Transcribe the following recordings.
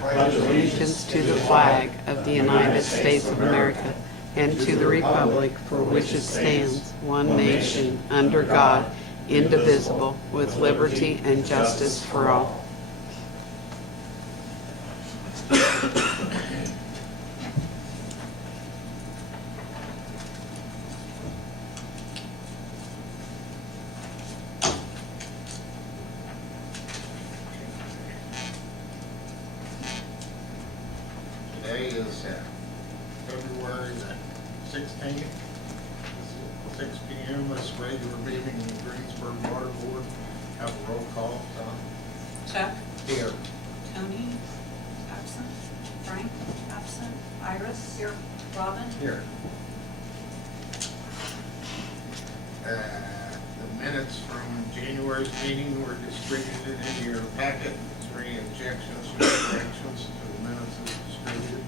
pledge allegiance to the flag of the United States of America and to the republic for which it stands, one nation, under God, indivisible, with liberty and justice for all. Today is February the 16th, 6 p.m. This regular meeting in the Greensburg Water Board. Have a roll call. Tom? Chuck? Here. Tony? Absent. Frank? Absent. Iris? Here. Robin? Here. The minutes from January's meeting were distributed in your packet. Is there any objections or corrections to the minutes as distributed?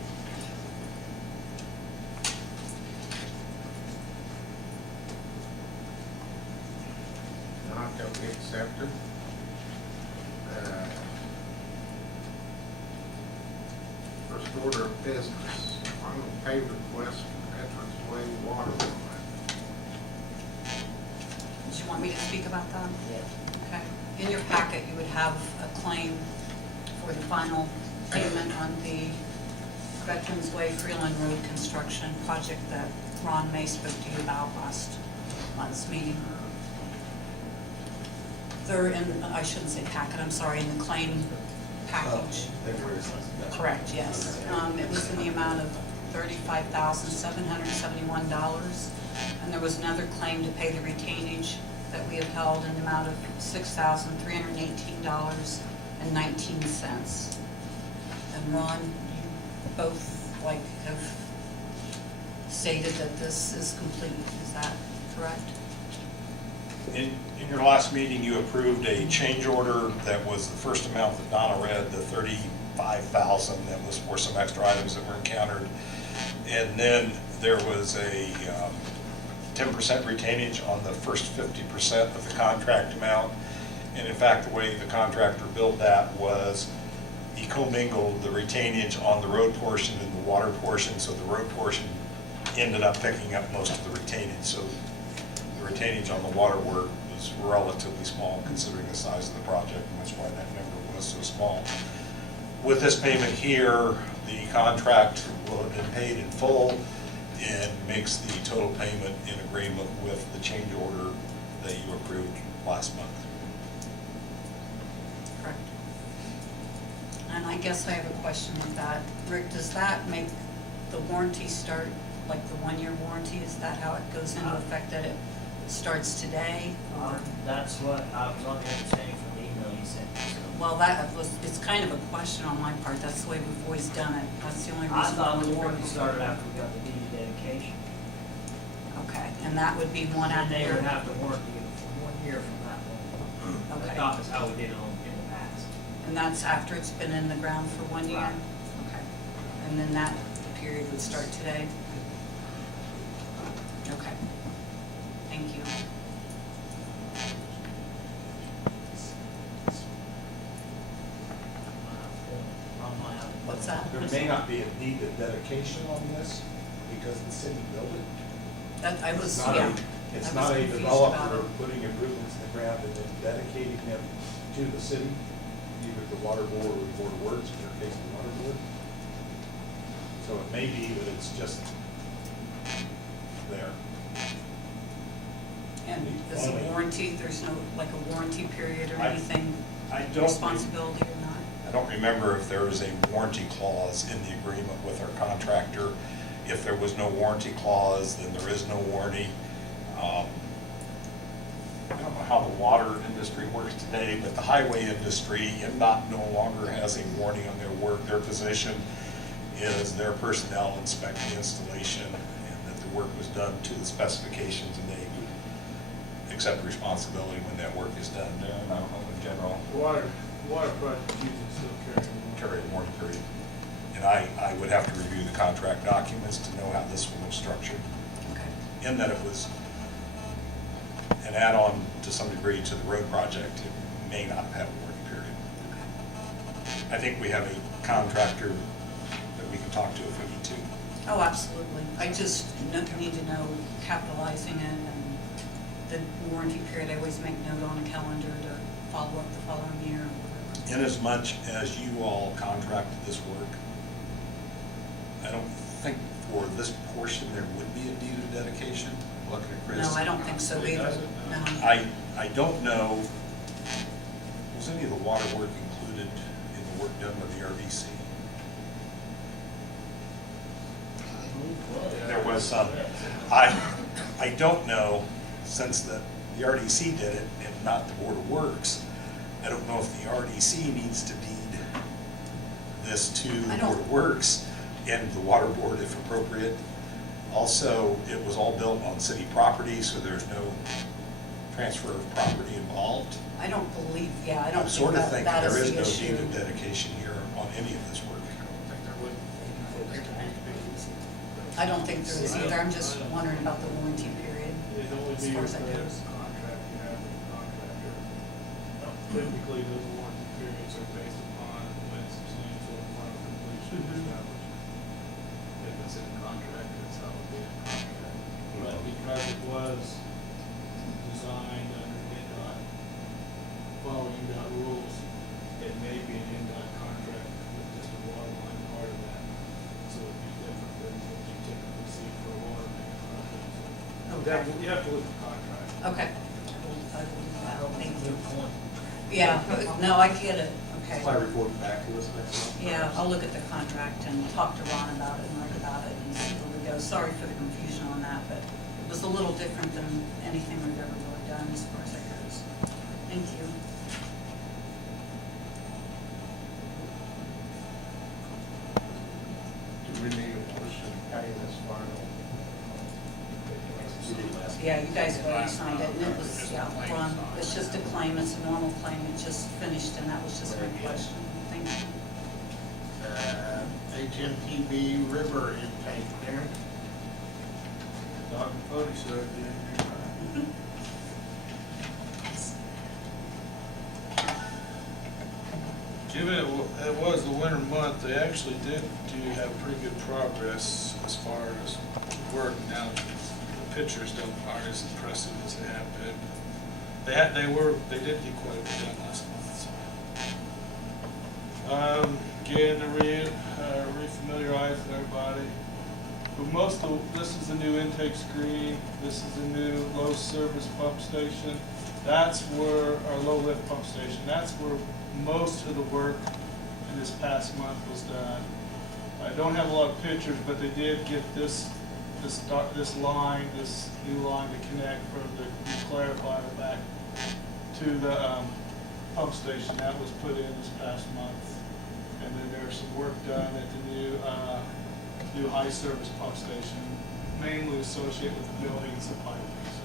Not, they'll be accepted. First order of business, final pay request for Veterans Way water line. Did you want me to speak about that? Yes. Okay. In your packet, you would have a claim for the final payment on the Veterans Way Freeland Road construction project that Ron May spoke to you about last month's meeting. They're in, I shouldn't say packet, I'm sorry, in the claim package. Correct, yes. It was in the amount of $35,771. And there was another claim to pay the retainage that we have held in the amount of $6,318.19. And Ron, you both have stated that this is complete. Is that correct? In your last meeting, you approved a change order that was the first amount that Donna read, the $35,000, that was for some extra items that were encountered. And then there was a 10% retainage on the first 50% of the contract amount. And in fact, the way the contractor billed that was he commingled the retainage on the road portion and the water portion, so the road portion ended up picking up most of the retainage. So the retainage on the water work was relatively small considering the size of the project, and that's why that number was so small. With this payment here, the contract will have been paid in full and makes the total payment in agreement with the change order that you approved last month. Correct. And I guess I have a question with that. Rick, does that make the warranty start, like the one-year warranty? Is that how it goes into effect, that it starts today? Or? That's what I was on the understanding from the email you sent me. So. Well, it's kind of a question on my part. That's the way we've always done it. That's the only reason. I thought the warranty started after we got the deed of dedication. Okay, and that would be one And after. they would have to warranty it for 1 year from that point. Okay. I thought that's how we did it in the past. And that's after it's been in the ground for 1 year? Right. Okay. And then that period would start today? Okay. Thank you. What's that? There may not be a deed of dedication on this because the city built it. That, I was, It's not yeah. It's I was not a confused about developer it. putting improvements in the ground and then dedicating them to the city, either the water board or the board of works, in your case, the water board. So it may be that it's just there. And this Only- warranty, there's no, like a warranty period or I anything, I don't. responsibility or not? I don't remember if there is a warranty clause in the agreement with our contractor. If there was no warranty clause, then there is no warranty. I don't know how the water industry works today, but the highway industry, NDOT no longer has a warranty on their work. Their position is their personnel inspect the installation and that the work was done to the specifications, and they accept responsibility when that work is done. I don't know in general. Water project usually still Carry a warranty period. And I would have to review the contract documents to know how this one was structured. Okay. In that it was an add-on to some degree to the road project, it may not have a warranty period. Okay. I think we have a contractor that we can talk to if we need to. Oh, absolutely. I just need to know capitalizing it and the warranty period. I always make note on a calendar to follow up the following year or whatever. Inasmuch as you all contracted this work, I don't think for this portion there would be a deed of dedication. I'm looking at Chris. No, I don't think so It either. doesn't, no. No. I don't know, was any of the water work included in the work done by the RDC? There was some. I don't know, since the RDC did it and not the Board of Works, I don't know if the RDC needs to deed this to the I Board don't- of Works and the Water Board if appropriate. Also, it was all built on city property, so there's no transfer of property involved. I don't believe, yeah, I don't I'm sort of think thinking that there is is the no issue. deed of dedication here on any of this work. I don't think there is either. I'm just wondering about the warranty period. It'd only As be far with as I the know. contract you have with the contractor. Typically, those warranty periods are based upon when substantial and final completion is established. If it's in a contract, it's obligated contract. But because it was designed under NDOT, following NDOT rules, it may be an NDOT contract with just a water line part of that. So it'd be different than what you typically see for a water main project. So you have to look at the contract. Okay. I will do that. Thank you. Yeah, no, I get it. Okay. report back to us next month. Yeah, I'll look at the contract and talk to Ron about it and write about it and see where we go. Sorry for the confusion on that, but it was a little different than anything we've ever really done as far as that goes. Thank you. Do we need a motion to pay this final? Yeah, you guys have already signed it, and it was, yeah, Ron, it's just a claim, it's a normal claim, it just finished, and that was just my question. Thank you. HNTB river intake there. Dr. Cody said, yeah. Given it was the winter month, they actually did have pretty good progress as far as work. Now, the pictures aren't as impressive as they have been. They did get quite a bit done last month. So. Again, to re-familiarize with everybody. But this is the new intake screen. This is the new low service pump station. That's where our low lift pump station. That's where most of the work in this past month was done. I don't have a lot of pictures, but they did get this line, this new line to connect from the clarifier back to the pump station. That was put in this past month. And then there's some work done at the new high service pump station, mainly associated with the building and some piping. So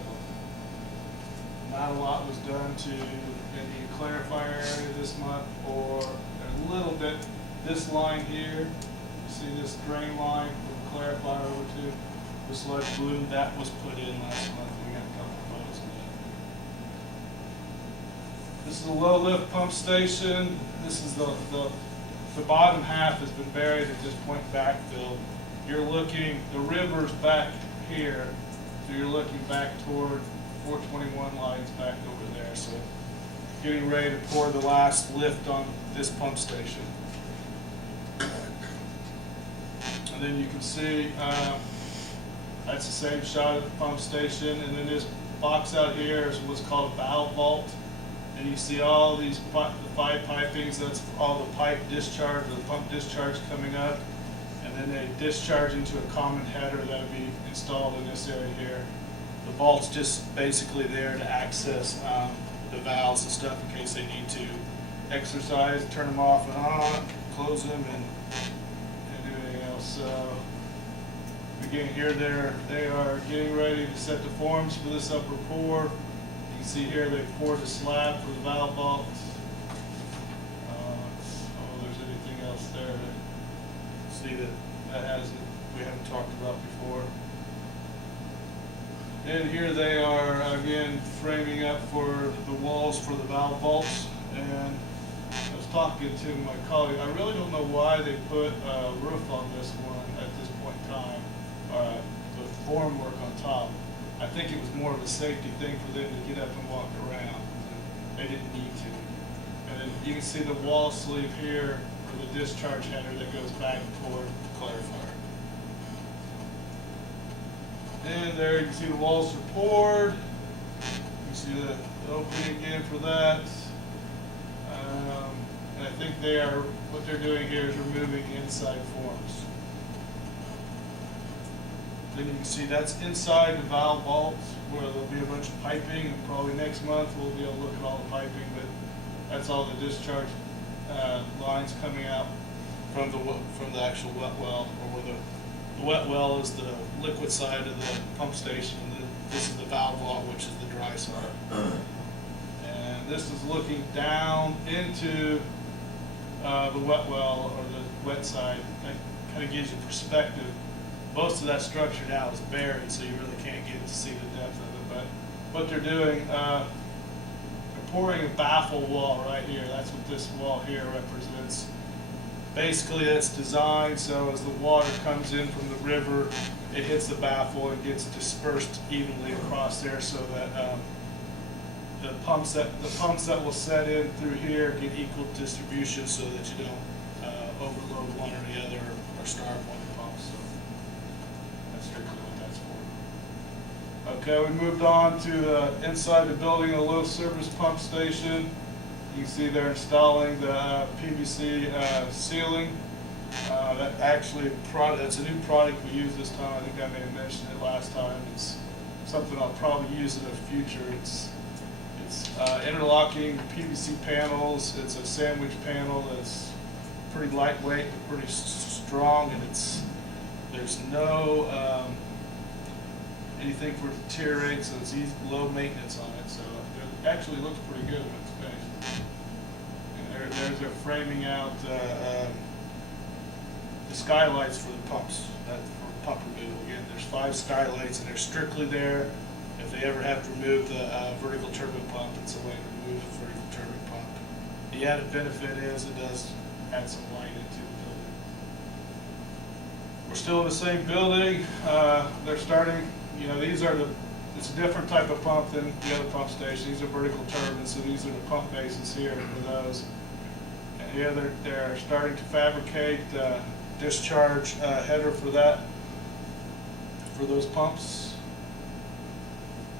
not a lot was done to any clarifier area this month, or a little bit. This line here, you see this drain line from clarifier over to the sludge balloon, that was put in last month. We got a couple of those in. This is a low lift pump station. This is the bottom half has been buried at this point backfilled. You're looking, the river's back here, so you're looking back toward 421 lines back over there. So getting ready to pour the last lift on this pump station. And then you can see that's the same shot of the pump station. And then this box out here is what's called a valve vault. And you see all these the 5 pipings, that's all the pipe discharge, or the pump discharge coming up. And then they discharge into a common header that will be installed in this area here. The vault's just basically there to access the valves and stuff in case they need to exercise, turn them off and on, close them, and do anything else. So again, here they are getting ready to set the forms for this upper pour. You can see here they poured the slab for the valve vault. Oh, there's anything else there to see that we haven't talked about before. And here they are again framing up for the walls for the valve vaults. And I was talking to my colleague, I really don't know why they put a roof on this one at this point in time, with formwork on top. I think it was more of a safety thing for them to get up and walk around. They didn't need to. And then you can see the wall sleeve here for the discharge header that goes back toward the clarifier. And there you can see the walls are poured. You see the opening again for that. And I think what they're doing here is removing the inside forms. Then you can see that's inside the valve vault where there'll be a bunch of piping, and probably next month we'll be able to look at all the piping, but that's all the discharge lines coming out from the actual wet well, or where the wet well is the liquid side of the pump station, and this is the valve vault, which is the dry side. And this is looking down into the wet well, or the wet side. That kind of gives you perspective. Most of that structure now is buried, so you really can't get to see the depth of it. But what they're doing, they're pouring a baffle wall right here. That's what this wall here represents. Basically, it's designed so as the water comes in from the river, it hits the baffle and gets dispersed evenly across there, so that the pumps that will set in through here get equal distribution, so that you don't overload one or the other or starve one of the pumps. So that's strictly what that's for. Okay, we moved on to inside the building, a low service pump station. You can see they're installing the PVC ceiling. That actually that's a new product we use this time. I think I may have mentioned it last time. It's something I'll probably use in the future. It's interlocking PVC panels. It's a sandwich panel that's pretty lightweight but pretty strong, and there's no anything for it to deteriorate, so it's easy, low maintenance on it. So it actually looks pretty good when it's finished. And there's their framing out the skylights for the pumps, for pump removal. Again, there's 5 skylights, and they're strictly there. If they ever have to remove the vertical turbine pump, it's a way to remove the vertical turbine pump. The added benefit is it does add some light into the building. We're still in the same building. They're starting, it's a different type of pump than the other pump stations. These are vertical turbines, so these are the pump bases here for those. And here they're starting to fabricate discharge header for those pumps.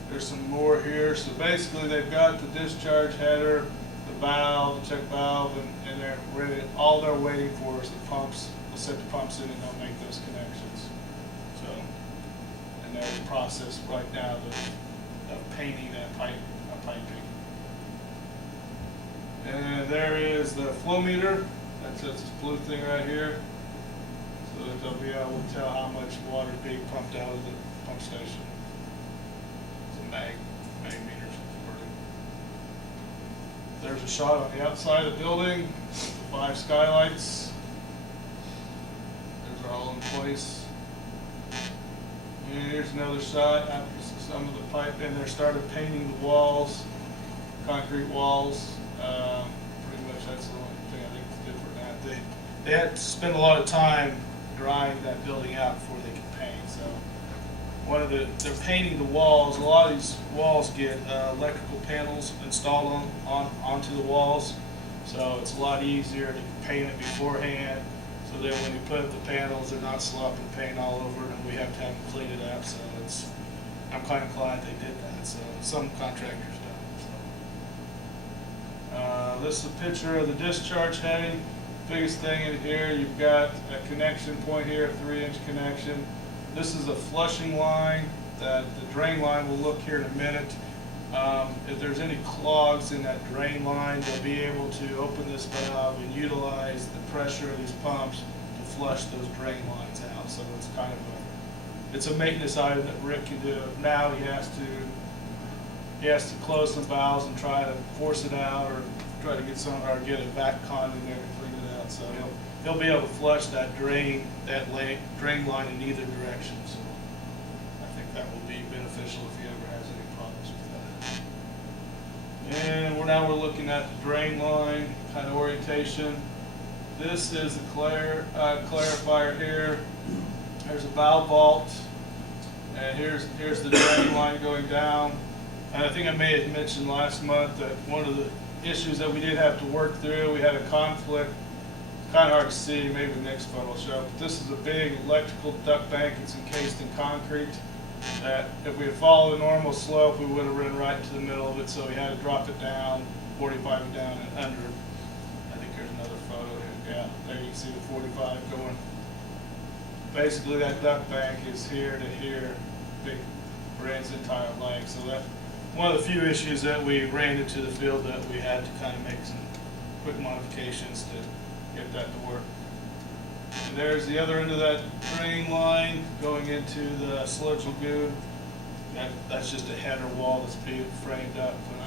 There's some more here. So basically they've got the discharge header, the valve, the check valve, and they're ready. All they're waiting for is the pumps. They'll set the pumps in and they'll make those connections. So, and they're in the process right now of painting that piping. And there is the flow meter. That's this blue thing right here. So that they'll be able to tell how much water is being pumped out of the pump station. Mag meters. There's a shot on the outside of the building, 5 skylights. Those are all in place. And here's another shot after some of the pipe, and they're started painting the walls, concrete walls. Pretty much that's the only thing I think is different now. They had to spend a lot of time drying that building out before they could paint. So they're painting the walls. A lot of these walls get electrical panels installed onto the walls, so it's a lot easier to paint it beforehand, so that when you put up the panels, they're not slopping paint all over it, and we have to have them clean it up. So I'm kind of glad they did that. So some contractors don't. So. This is a picture of the discharge heading. Biggest thing in here, you've got a connection point here, a 3-inch connection. This is a flushing line that the drain line will look here in a minute. If there's any clogs in that drain line, they'll be able to open this valve and utilize the pressure of these pumps to flush those drain lines out. So it's kind of it's a maintenance item that Rick can do. Now he has to close some valves and try to force it out, or try to get a vac con in there to clean it out. So he'll be able to flush that drain line in either direction. So I think that will be beneficial if he ever has any problems with And we're looking at the drain line kind of orientation. This is the clarifier here. There's a valve vault, and here's the drain line going down. And I think I may have mentioned last month that one of the issues that we did have to work through, we had a conflict. Kind of hard to see, maybe the next photo will show. But this is a big electrical duct bank. It's encased in concrete. That if we had followed a normal slope, we would have run right into the middle of it. So we had to drop it down, 45 it down and under. I think there's another photo here. Yeah, there you can see the 45 going. Basically, that duct bank is here to here, big, runs the entire length. So that one of the few issues that we ran into the field that we had to kind of make some quick modifications to get that to work. And there's the other end of that drain line going into the sludge lagoon. That's just a header wall that's being framed up. And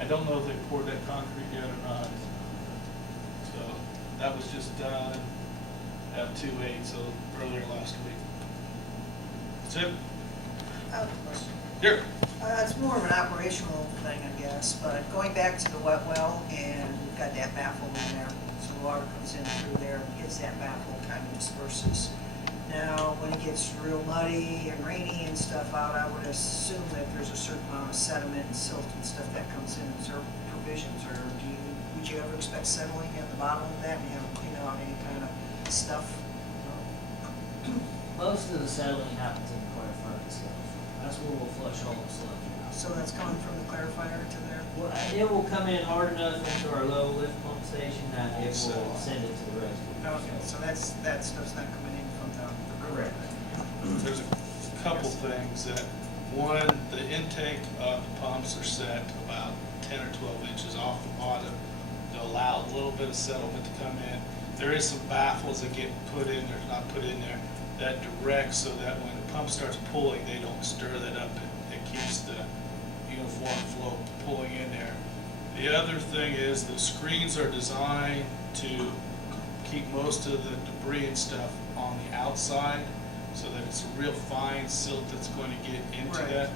I don't know if they poured that concrete yet or not. So that was just done at 2/8, so earlier last week. That's it. I have a question. Here. It's more of an operational thing, I guess, but going back to the wet well, and we've got that baffle in there, so the water comes in through there and hits that baffle, kind of disperses. Now, when it gets real muddy and rainy and stuff out, I would assume that there's a certain amount of sediment and silt and stuff that comes in. Is there provisions, or would you ever expect settling at the bottom of that and have to clean out any kind of stuff? Most of the settling happens in the clarifier itself. That's where we'll flush all the sludge out. So that's coming from the clarifier to there? Well, it will come in hard enough into our low lift pump station that it will send it to the reservoir. Okay, so that stuff's not coming in from the Correct. There's a couple things that, one, the intake of the pumps are set about 10 or 12 inches off the bottom to allow a little bit of settlement to come in. There is some baffles that get put in there, not put in there, that direct so that when the pump starts pulling, they don't stir that up. It keeps the uniform flow pulling in there. The other thing is the screens are designed to keep most of the debris and stuff on the outside so that it's a real fine silt that's going to get into Right. that,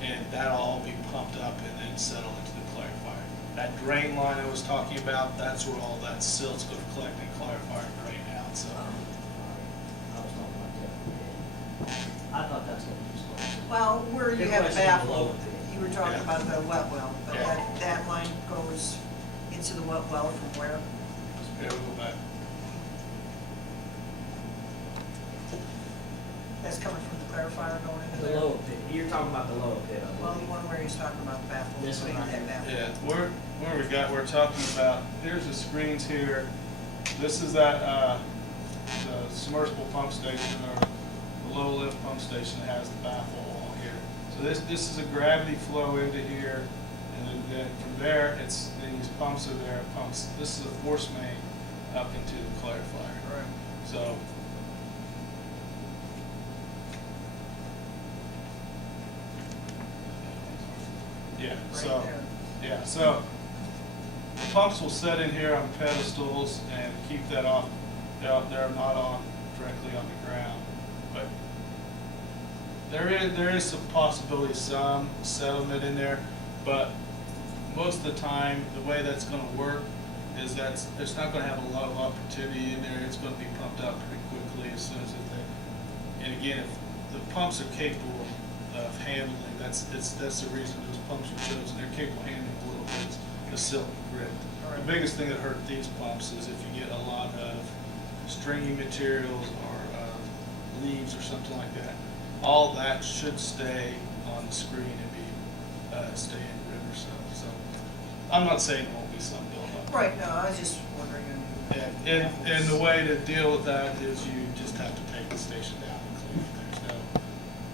and that'll all be pumped up and then settle into the clarifier. That drain line I was talking about, that's where all that silt's going to collect and clarifier and drain out. So I was talking about that. I thought that's what you was supposed to. Well, where you Good have a question on the baffle, lower pit. you were talking Yeah. about the wet well, but Yeah. that line goes into the wet well from where? yeah, we'll go back. That's coming from the clarifier going into The there? lower pit, you're talking about the lower pit. I Well, the believe. one where he's talking about the baffle, This one putting right that here. baffle. Yeah, we're talking about, here's the screens here. This is that, the submersible pump station, or the low lift pump station that has the baffle all here. So this is a gravity flow into here, and then from there, these pumps are there, pumps, this is a force main up into the clarifier. Right. So, yeah, Right so, there. yeah, so the pumps will set in here on pedestals and keep that off. They're not on directly on the ground, but there is some possibility, some settlement in there, but most of the time, the way that's going to work is that it's not going to have a lot of opportunity in there. It's going to be pumped out pretty quickly as soon as they. And again, if the pumps are capable of handling, that's the reason those pumps are chosen. They're capable of handling a little bit of silt and grit. The biggest thing that hurt these pumps is if you get a lot of stringy materials or leaves or something like that. All that should stay on the screen and be stay in the river stuff. So I'm not saying there won't be some buildup. Right, no, I was just wondering. And the way to deal with that is you just have to take the station down and clean it. There's no,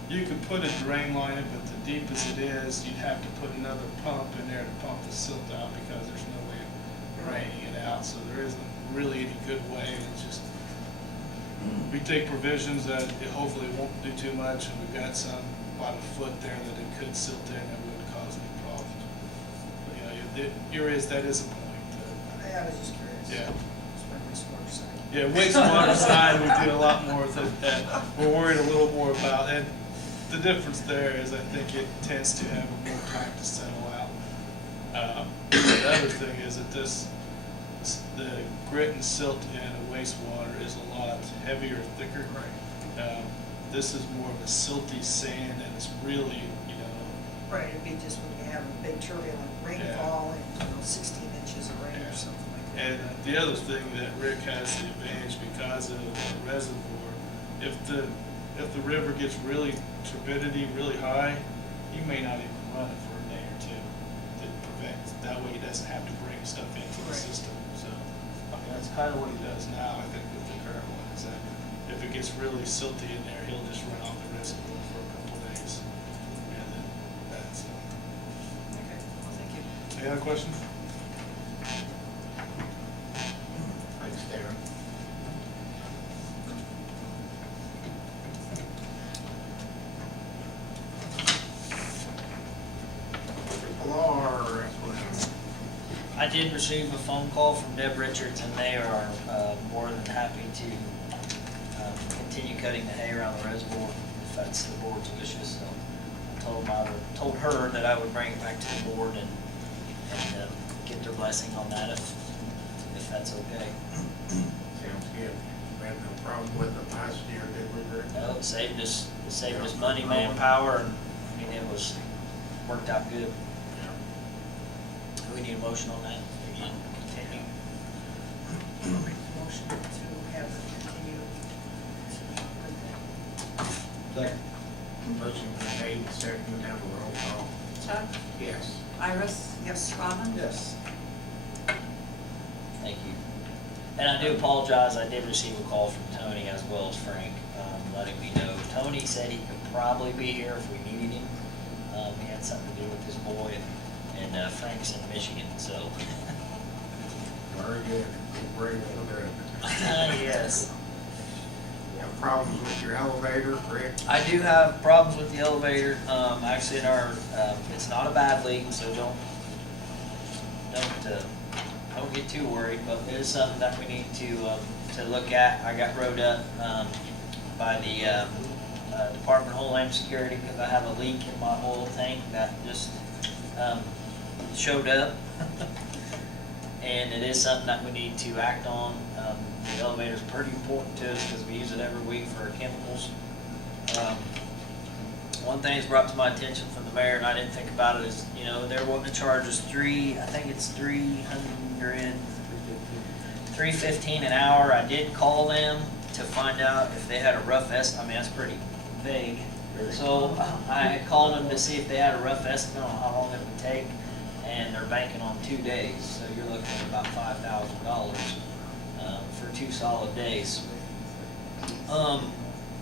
you can put a drain line in, but the deep as it is, you'd have to put another pump in there to pump the silt out because there's no way of draining it out. So there isn't really any good way. It's just, we take provisions that it hopefully won't do too much, and we've got some about a foot there that it could silt in that wouldn't cause any problems. But, that is a point. I was just curious. Yeah. It's my wastewater side. Yeah, wastewater side, we do a lot more with it that we're worried a little more about. And the difference there is I think it tends to have more time to settle out. The other thing is that the grit and silt in a wastewater is a lot heavier, thicker. This is more of a silty sand, and it's really, Right, it'd be just when you have a big turbulent rainfall and, 16 inches of rain Yeah. or something like that. And the other thing that Rick has the advantage because of the reservoir, if the river gets really turbidity, really high, you may not even run it for a day or two to prevent, that way he doesn't have to bring stuff into the Right. system. So, I mean, that's kind of what he does now, I think, with the current one, is that if it gets really silty in there, he'll just run off the reservoir for a couple of days. And then that's, Okay, well, thank you. any other questions? Thanks, Darren. R Equine. I did receive a phone call from Deb Richards, and they are more than happy to continue cutting the hay around the reservoir if that's the board's wishes. So I told her that I would bring it back to the board and get their blessing on that if that's okay. Sounds good. We had no problem with it last year, did we, Rick? No, it saved us money, manpower, and I mean, it worked out good. We need a motion on that again, continue. I'll make the motion to have it continue. Motion been made, and seconded, have a roll call. Chuck? Yes. Iris? Yes. Robin? Yes. Thank you. And I do apologize, I did receive a call from Tony as well as Frank, letting me know. Tony said he could probably be here if we needed him. He had something to do with his boy, and Frank's in Michigan, so. Very good. Great over there. Yes. You have problems with your elevator, Rick? I do have problems with the elevator. Actually, it's not a bad leak, so don't get too worried. But it is something that we need to look at. I got wrote up by the Department of Homeland Security because I have a leak in my oil tank that just showed up. And it is something that we need to act on. The elevator is pretty important to us because we use it every week for our chemicals. One thing that's brought to my attention from the mayor, and I didn't think about it, is, they're wanting to charge us $315 an hour. I did call them to find out if they had a rough estimate. I mean, that's pretty vague. So I called them to see if they had a rough estimate on how long it would take, and they're banking on 2 days. So you're looking at about $5,000 for 2 solid days. I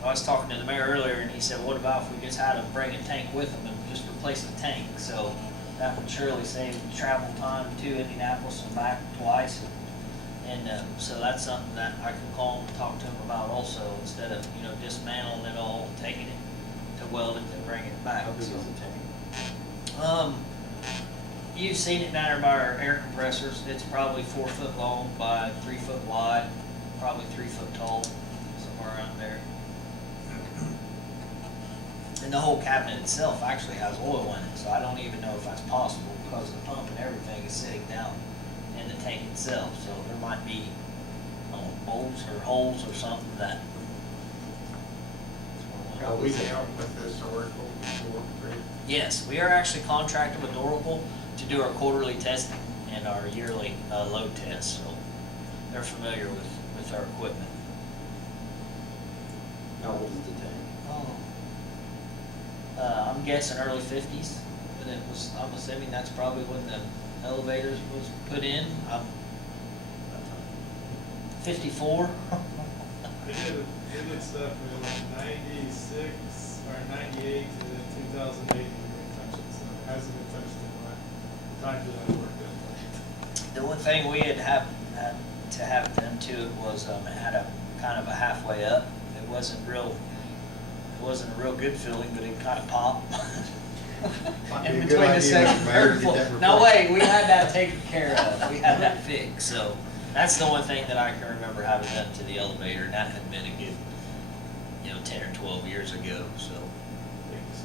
was talking to the mayor earlier, and he said, what about if we just had them bring a tank with them and just replace the tank? So that would surely save travel time to Indianapolis and back twice. And so that's something that I can call them and talk to them about also, instead of, dismantling it all, taking it to weld it and bringing it back. How big is So, the tank? you've seen it down there by our air compressors. It's probably 4 foot long by 3 foot wide, probably 3 foot tall, somewhere around there. And the whole cabinet itself actually has oil in it, so I don't even know if that's possible because the pump and everything is sitting down in the tank itself. So there might be bolts or holes or something that. Have we dealt with this Oracle before, Rick? Yes, we are actually contracted with Oracle to do our quarterly testing and our yearly load tests, so they're familiar with our equipment. How old is the tank? I'm guessing early 50s, and I'm assuming that's probably when the elevators was put in. I'm 54. They did stuff in like 96 or 98 and then 2008 we didn't touch it, so it hasn't been touched in my time that I worked at. The one thing we had to have done to it was it had a kind of a halfway up. It wasn't a real good feeling, but it kind of popped. Might be In a good between the idea, second Mr. Mayor, and to get third that floor. No replaced. way, we had that taken care of. We had that fixed. So that's the one thing that I can remember having done to the elevator, and that had been a good, 10 or 12 years ago. So. Take the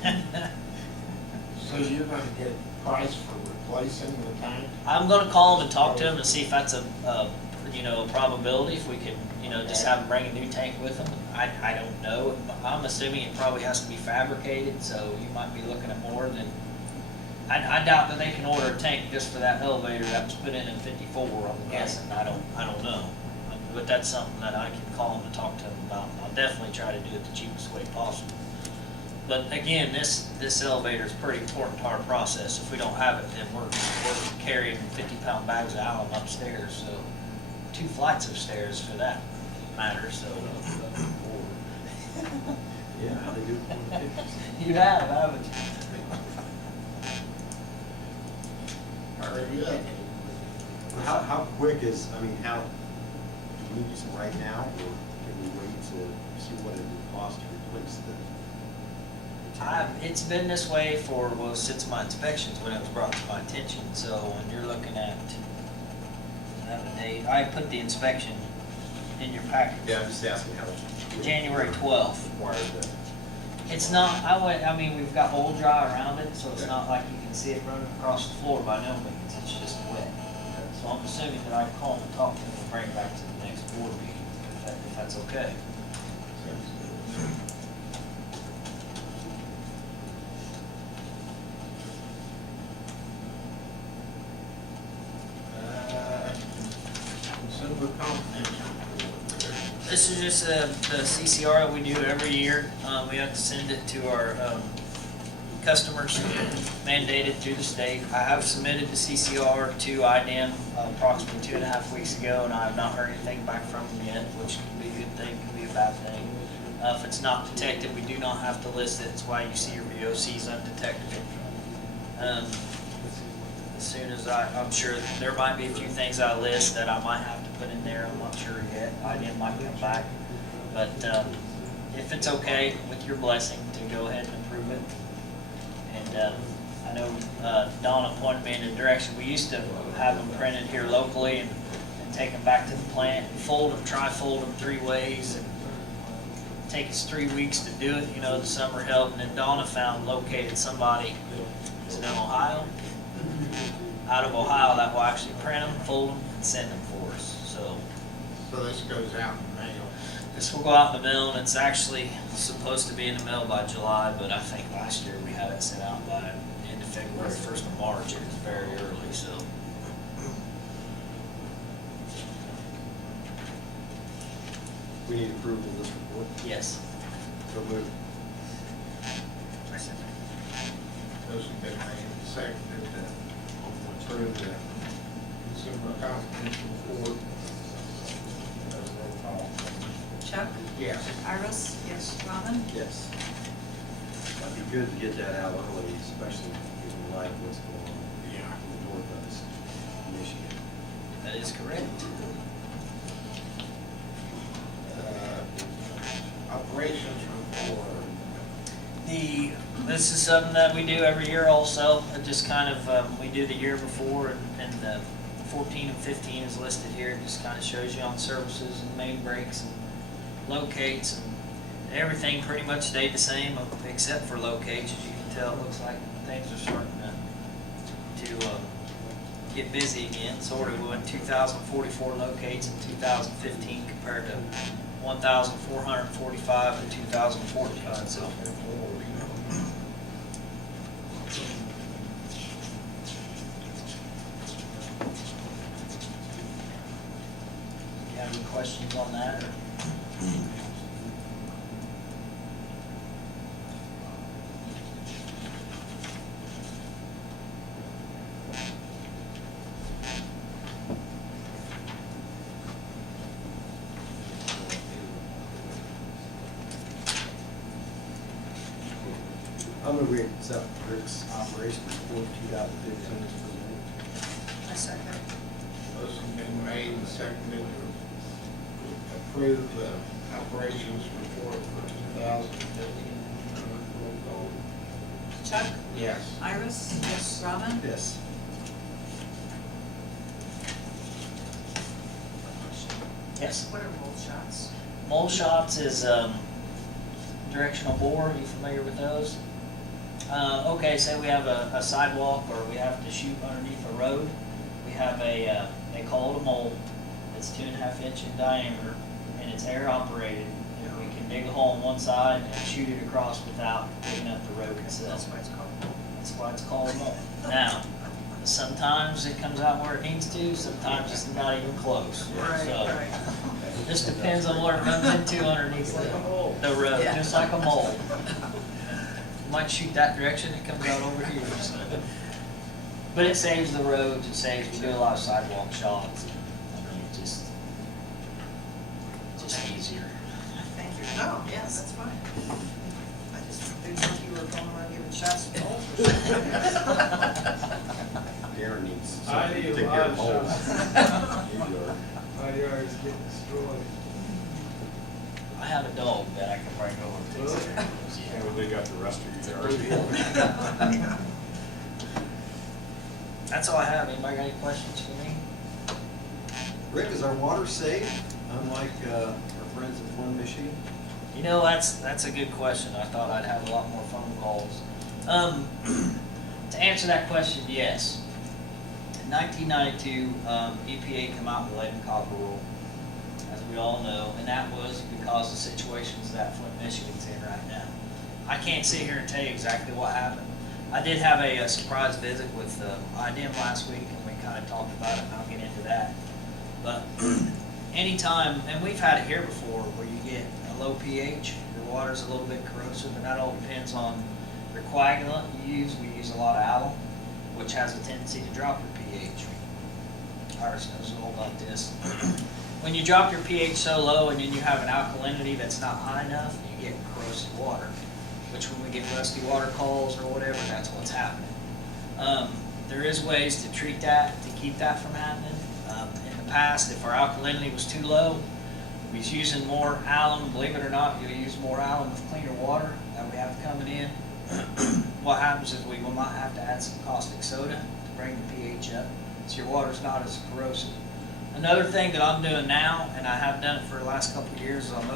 stairs. So you're gonna get a price for replacing the tank? I'm gonna call them and talk to them and see if that's a probability, if we could, just have them bring a new tank with them. I don't know. I'm assuming it probably has to be fabricated, so you might be looking at more than, I doubt that they can order a tank just for that elevator that was put in '54, I'm guessing. I don't know. But that's something that I can call them and talk to them about. I'll definitely try to do it the cheapest way possible. But again, this elevator is pretty important to our process. If we don't have it, then we're carrying 50-pound bags of alum upstairs, so 2 flights of stairs for that matter, so. Yeah, how they do it. You have, haven't you? Very good. How quick is, I mean, how, do we need some right now, or can we wait to see what it would cost to replace the? It's been this way for, well, since my inspections, when it was brought to my attention. So when you're looking at, I have a date, I put the inspection in your packet. Yeah, I'm just asking how. January 12th. Required that. It's not, I mean, we've got oil dry around it, so it's not like you can see it running across the floor by no means. It's just wet. So I'm assuming that I can call them and talk to them and bring it back to the next board meeting, if that's okay. Consumer confidence report. This is just the CCR that we do every year. We have to send it to our customers, mandated through the state. I have submitted the CCR to IDEM approximately 2.5 weeks ago, and I have not heard anything back from them yet, which can be a good thing, can be a bad thing. If it's not detected, we do not have to list it. It's why you see your VOCs undetected. As soon as I'm sure there might be a few things I list that I might have to put in there. I'm not sure yet. IDEM might come back. But if it's okay, with your blessing, to go ahead and approve it. And I know Donna pointed me in the direction. We used to have them printed here locally and take them back to the plant, and fold them, tri-fold them 3 ways, and take us 3 weeks to do it, the summer help. And then Donna located somebody, is it in Ohio? Out of Ohio that will actually print them, fold them, and send them for us. So this goes out in the mail. This will go out in the mail, and it's actually supposed to be in the mail by July, but I think last year we had it sent out by end of February, 1st of March. It was very early, so. We need approval of this report. Yes. So moved. Motion been made and seconded to approve the consumer confidence report. Roll call. Chuck? Yes. Iris? Yes. Robin? Yes. That'd be good to get that out early, especially given light of what's going on Yeah. in the north of us, Michigan. That is correct. Operations report. This is something that we do every year also. It just kind of, we do the year before, and 14 and 15 is listed here. It just kind of shows you on services and main breaks and locates, and everything pretty much stayed the same except for locates. As you can tell, it looks like things are starting to get busy again. Sort of, we went 2,044 locates in 2015 compared to 1,445 in 2014. So. You have any questions on that? Or? I'm gonna read accept Rick's operation report 2015 is presented. I second. Motion been made and seconded to approve the operations report for 2015. Roll call. Chuck? Yes. Iris? Yes. Robin? Yes. Yes. What are roll shots? Mole shots is directional bore. Are you familiar with those? Okay, say we have a sidewalk or we have to shoot underneath a road. We have they call it a mole. It's 2.5 inch in diameter and it's air operated. And we can dig a hole on one side and shoot it across without digging up the road itself. That's why it's called. That's why it's called a mole. Now, sometimes it comes out where it needs to, sometimes it's not even close. Right, So, right. it just depends on what it runs into underneath the road, Yeah. just like a mole. Might shoot that direction, it comes out over here. So. But it saves the roads, it saves, we do a lot of sidewalk shots. I mean, it's just easier. Thank you. No, yes, that's fine. I just didn't think you were going around giving shots to holes or something. Darren needs I something to need take a care lot of of moles. shots. You are. My yard is getting destroyed. I have a dog that I can bring over and take care of those, yeah. And when they got the rest of your yard. That's all I have. Anybody got any questions for me? Rick, is our water safe, unlike our friends in Flint, Michigan? You know, that's a good question. I thought I'd have a lot more phone calls. To answer that question, yes. In 1992, EPA came out with lead and copper rule, as we all know, and that was because of situations that Flint, Michigan's in right now. I can't sit here and tell you exactly what happened. I did have a surprise visit with IDEM last week, and we kind of talked about it, and I'll get into that. But anytime, and we've had it here before, where you get a low pH, your water's a little bit corrosive, and that all depends on your coagulant you use. We use a lot of alum, which has a tendency to drop your pH. Ours knows all about this. When you drop your pH so low and then you have an alkalinity that's not high enough, you get corrosive water, which when we get rusty water calls or whatever, that's what's happening. There is ways to treat that, to keep that from happening. In the past, if our alkalinity was too low, we was using more alum. Believe it or not, you'll use more alum with cleaner water that we have coming in. What happens is we will not have to add some caustic soda to bring the pH up, so your water's not as corrosive. Another thing that I'm doing now, and I have done it for the last couple of years, is I'm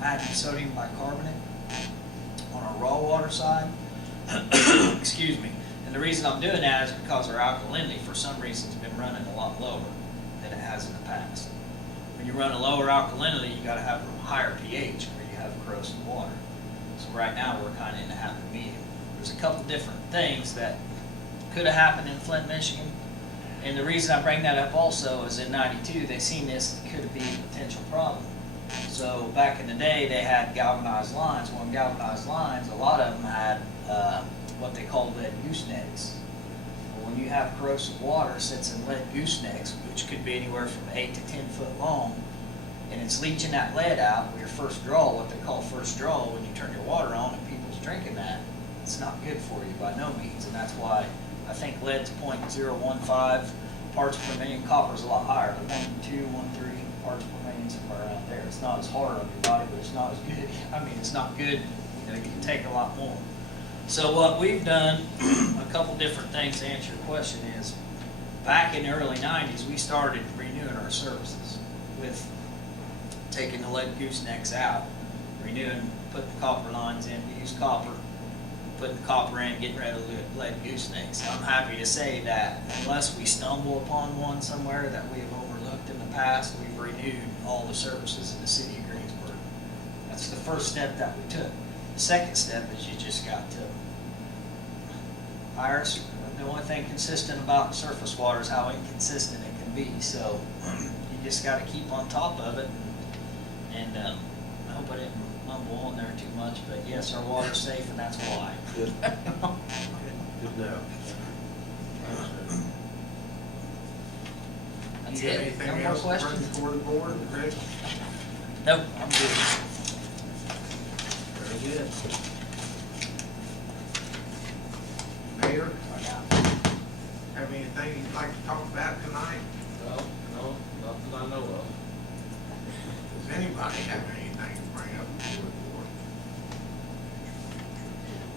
adding sodium bicarbonate on our raw water side. Excuse me. And the reason I'm doing that is because our alkalinity, for some reason, has been running a lot lower than it has in the past. When you run a lower alkalinity, you got to have a higher pH where you have corrosive water. So right now, we're kind of in a happy medium. There's a couple different things that could have happened in Flint, Michigan. And the reason I bring that up also is in '92, they seen this could be a potential problem. So back in the day, they had galvanized lines. Well, in galvanized lines, a lot of them had what they called lead goosenecks. Well, when you have corrosive water sits in lead goosenecks, which could be anywhere from 8 to 10 foot long, and it's leaching that lead out with your first draw, what they call first draw, when you turn your water on and people's drinking that, it's not good for you by no means. And that's why I think lead's 0.015 parts per million, copper's a lot higher, 1.2, 1.3 parts per million, somewhere around there. It's not as hard on your body, but it's not as good. I mean, it's not good, you can take a lot more. So what we've done, a couple different things to answer your question is, back in the early '90s, we started renewing our services with taking the lead goosenecks out, renewing, putting the copper lines in. We use copper, putting the copper in, getting rid of the lead goosenecks. I'm happy to say that unless we stumble upon one somewhere that we have overlooked in the past, we've renewed all the services in the city of Greensburg. That's the first step that we took. The second step is you just got to, Iris, the only thing consistent about surface water is how inconsistent it can be. So you just got to keep on top of it. And I hope I didn't mumble on there too much, but yes, our water's safe, and that's why. Good. Good to know. That's Do you have it. anything No more else to bring questions? before the board, Rick? Nope, I'm good. Very good. Mayor, have anything you'd like to talk about tonight? No, nothing I know of. Does anybody have anything to bring up before the board?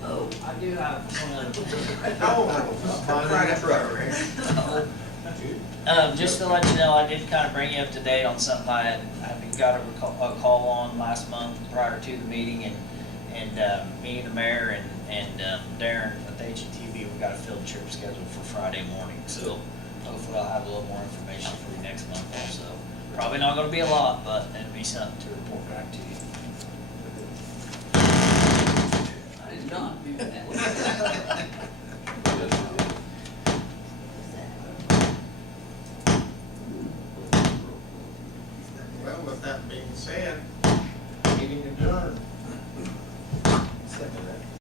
Oh, I do have one just to let you know, I did kind of bring you up to date on something I got a call on last month prior to the meeting, And me, the mayor, and Darren with HNTB, we got a field trip scheduled for Friday morning. So hopefully I'll have a little more information for you next month also. Probably not gonna be a lot, but it'll be something to report back to you. I did not do that. Well, with that being said, meeting adjourned.